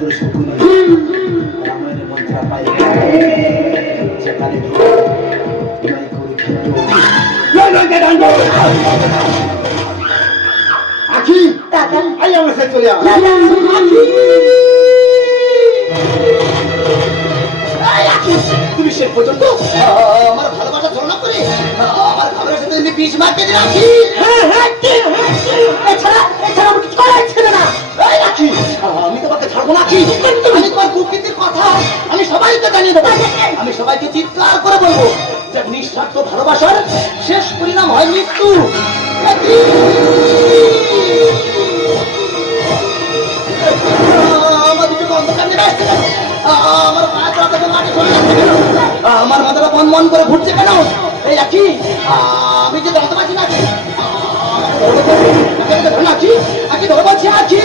ভদ্র শকুনি রামায়ণের মধ্যে পাই দণ্ড আখি দাদা। আই আমার সাথে চলে তুমি সে পর্যন্ত আমার ভালোবাসা ধরনা করে আমার খাবারের সাথে বিষ মারতে দিলে আমার মাথাটা মন মন করে ঘুরছে কেন এই আহ, আমি যে দাঁড়াতে পারছি না। আহ, আখি, ধরে না আখি আখি ধরে বলছি আখি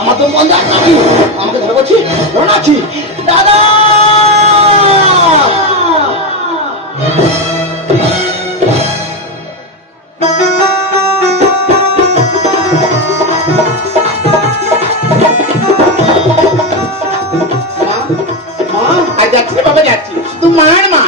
আমার দম বন্ধ আছে, নাকি? আমাকে ধরে বলছি, ধরে দাদা! যাচ্ছি, বাবা যাচ্ছি। শুধু মার মা।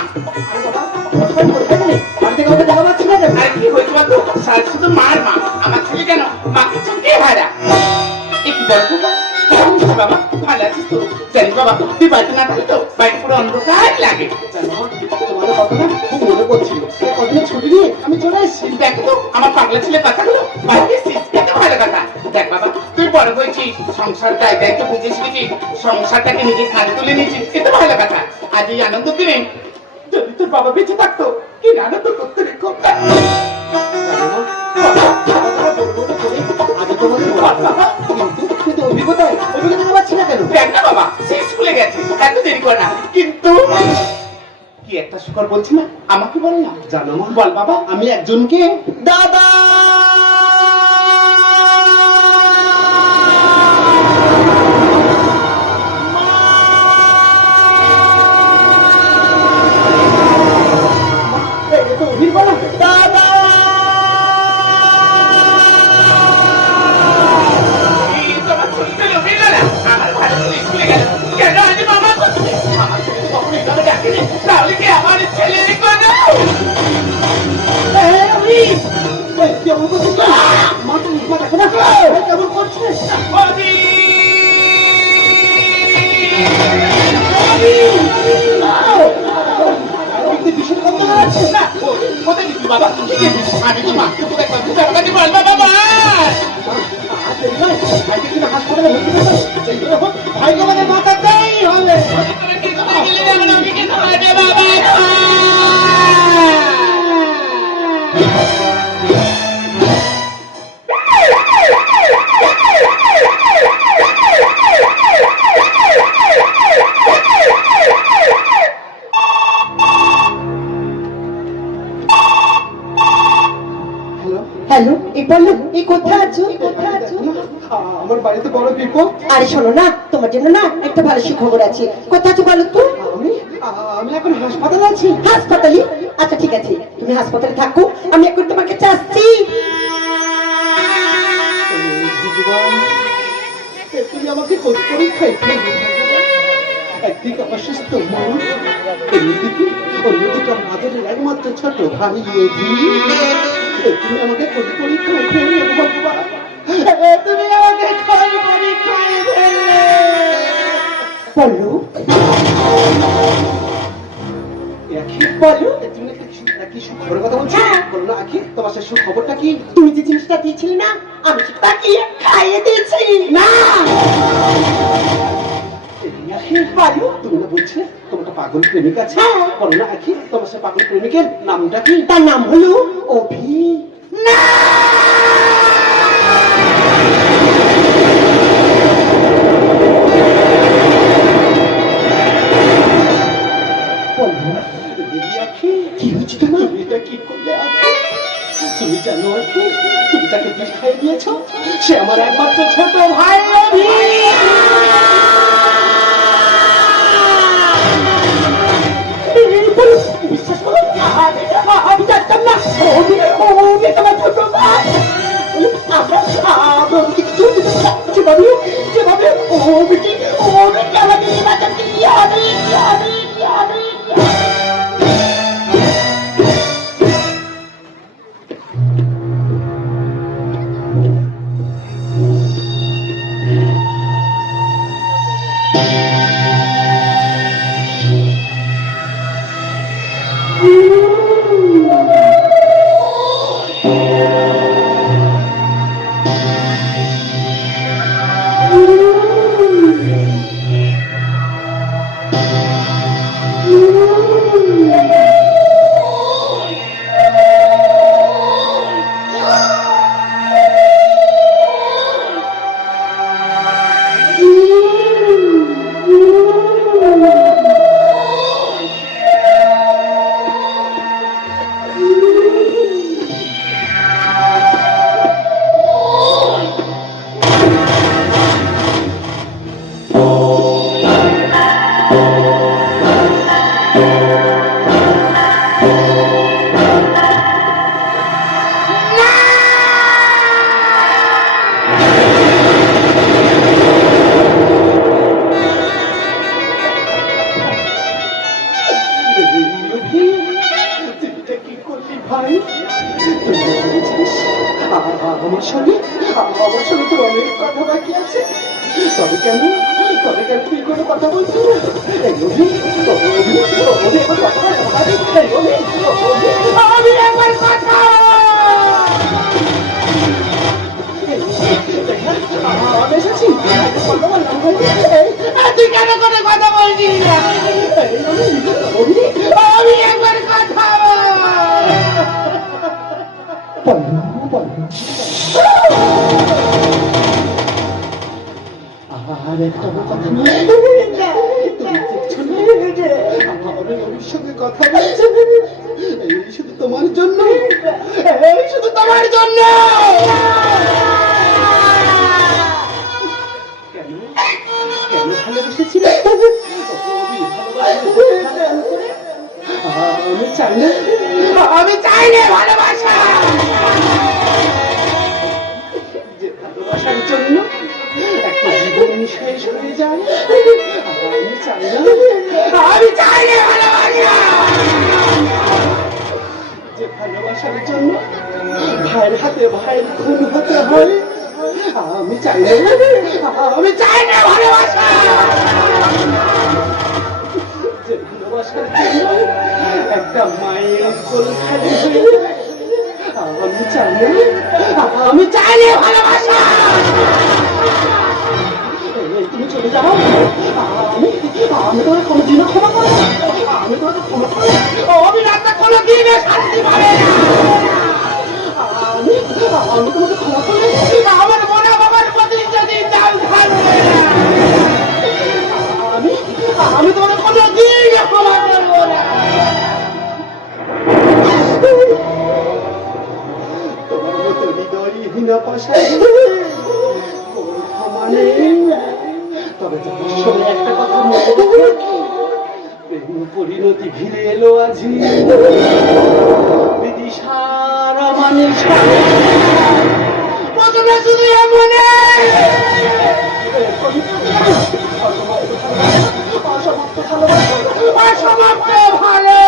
মনে সংসারটাকে নিজের কাজ তুলে নিয়েছিস কত ভালো কথা আজ এই আনন্দ দিনে যদি তোর বাবা বেঁচে থাকতো কি আনন্দ করতে রে কিন্তু অভিজ্ঞতা পাচ্ছি না কেন দেখ না বাবা সে স্কুলে গেছে এত দেরি করে না কিন্তু কি একটা শুকর বলছি না? আমাকে বল না। জানো বল বাবা। আমি একজনকে দাদা! বাবা আমি তো বাবা হাসপাতালে ভর্তি করবে সেই জন্য ভাইকে আমাদের আমার বাড়িতে বড় বিপদ আরে শোনো না তোমার জন্য না একটা ভালো সুখবর আছে। কোথায় আছো বলো তো? আমি? আমি এখন হাসপাতালে আছি। হাসপাতালে? আচ্ছা ঠিক আছে তুমি হাসপাতালে থাকো আমি এখন তোমাকে চাচ্ছি। তুই আমাকে পরীক্ষায় একদিকে অসুস্থ মন অন্যদিকে অন্যদিকে একমাত্র ছোট ভাই তুমি আমাকে পরীক্ষায় ফেললে ভগবান? তুমি আমাকে কোন পরীক্ষায় ফেললে বলো। বলো। তুমি একটু চুপ- কি সুখবরের কথা বলছো? হ্যাঁ। বলো না আখি তোমার সে সুখবরটা কি? তুমি যে জিনিসটা দিয়েছিলে না আমি সেটা খাইয়ে দিয়েছি। না। পারো তুমি না বলছিলে তোমার পাগল প্রেমিক আছে। হ্যাঁ। বলো না আখি তোমার সে পাগল প্রেমিকের নামটা কি? তার নাম হলো অভি। না। কি করলে তুমি জানো তুমি তাকে বিষ খাইয়ে দিয়েছ? সে আমার একমাত্র ছোট ভাই আমার সঙ্গে আমার সঙ্গে তোর অনেক কথা বাকি আছে তবে কেন তুই কোনো কথা বলছিস আমি একবার কথা তুই কেন করে কথা বলছিস আমি একবার কথা বল। তোমার জন্য এই শুধু তোমার জন্য কেন কেন আমি চাই না আমি চাই ভালোবাসা। শেষ হয়ে যায় আমি চাই না আমি চাই না যে ভালোবাসার জন্য ভাইয়ের হাতে ভাইয়ের খুন হতে হয় আমি চাই আমি চাই না ভালোবাসা একটা মায়ের কোল খালি হয়ে আমি চাই আমি চাই ভালোবাসা। আমি আমি। অভিনেতা কোনো দিনে শান্তি পাবে আমি তোমাকে ক্ষমা করব মানে প্রথমে শুধু এমনে অসমাপ্ত ভালোবাসা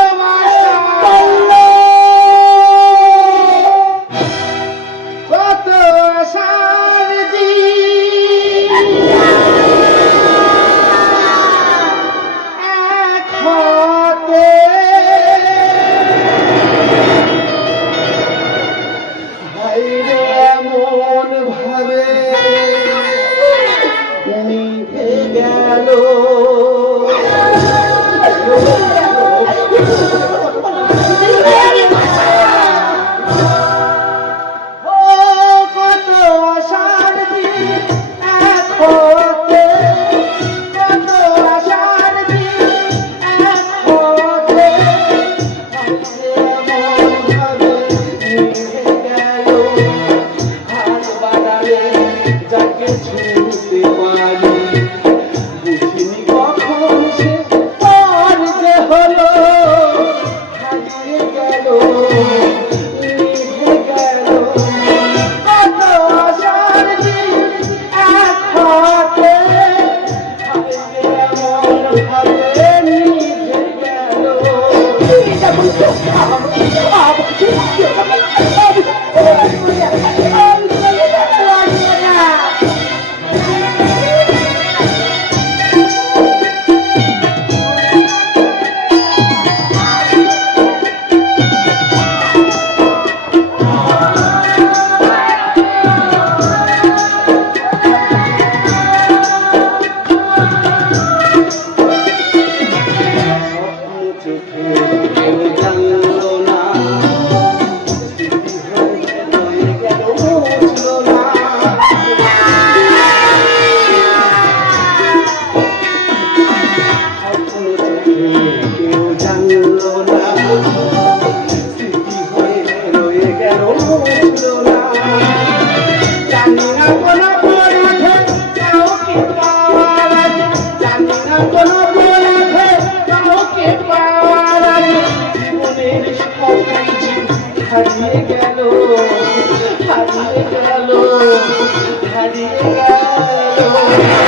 দিয়া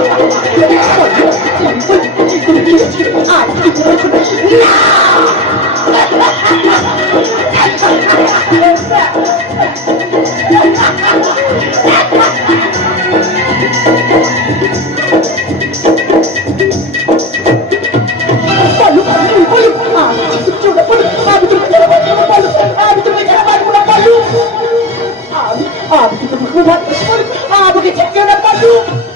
Abi, abi, abi, abi, abi, abi, abi, abi, abi, abi,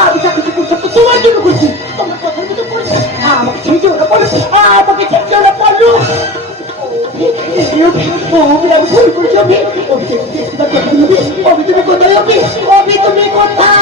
আমি যা কিছু করছি তোমার জন্য করছি তোমার কথার মতো করছি আমাকে ছেড়ে ওরা বলো আমাকে ছেড়ে ওরা বলো আমি ভুল করছি তুমি কোথায় আমি তুমি কোথায়